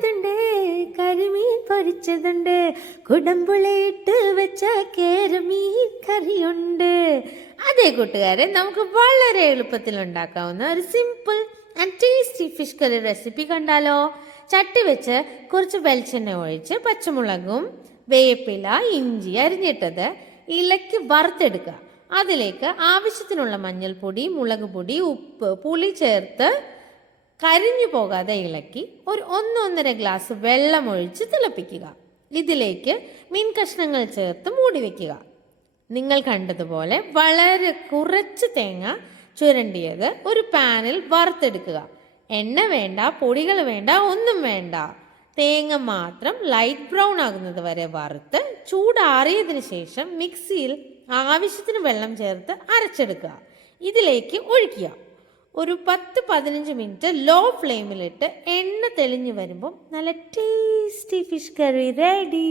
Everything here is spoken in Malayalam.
വറുത്തതുണ്ട്, കരിമീൻ പൊരിച്ചതുണ്ട്, കുടംപുളിയിട്ട് വെച്ച കേരമീൻ കറിയുണ്ട്. അതേ കൂട്ടുകാരെ, നമുക്ക് വളരെ എളുപ്പത്തിൽ ഉണ്ടാക്കാവുന്ന ഒരു simple and tasty fish curry recipe കണ്ടാലോ? ചട്ടി വെച്ച് കുറച്ച് വെളിച്ചെണ്ണ ഒഴിച്ച് പച്ചമുളകും വേപ്പില ഇഞ്ചി അരിഞ്ഞിട്ടത് ഇലക്ക് വറുത്തെടുക്കുക. അതിലേക്ക് ആവശ്യത്തിനുള്ള മഞ്ഞൾപ്പൊടി, മുളക് പൊടി, ഉപ്പ്, പുളി ചേർത്ത് കരിഞ്ഞു പോകാതെ ഇളക്കി ഒരു 1-1.5 ഗ്ലാസ് വെള്ളം ഒഴിച്ച് തിളപ്പിക്കുക. ഇതിലേക്ക് മീൻ കഷ്ണങ്ങൾ ചേർത്ത് മൂടി വയ്ക്കുക. നിങ്ങൾ കണ്ടതുപോലെ വളരെ കുറച്ച് തേങ്ങ ചുരണ്ടിയത് ഒരു പാനിൽ വറുത്തെടുക്കുക. എണ്ണ വേണ്ട, പൊടികൾ വേണ്ട, ഒന്നും വേണ്ട. തേങ്ങ മാത്രം ലൈറ്റ് ബ്രൗൺ ആകുന്നത് വരെ വറുത്ത് ചൂടാറിയതിന് ശേഷം മിക്സിയിൽ ആവശ്യത്തിന് വെള്ളം ചേർത്ത് അരച്ചെടുക്കുക. ഇതിലേക്ക് ഒഴിക്കുക. ഒരു 10-15 മിനിറ്റ് ലോ ഫ്ലെയിമിലിട്ട് എണ്ണ തെളിഞ്ഞു വരുമ്പോൾ നല്ല ടേസ്റ്റി ഫിഷ് കറി റെഡി.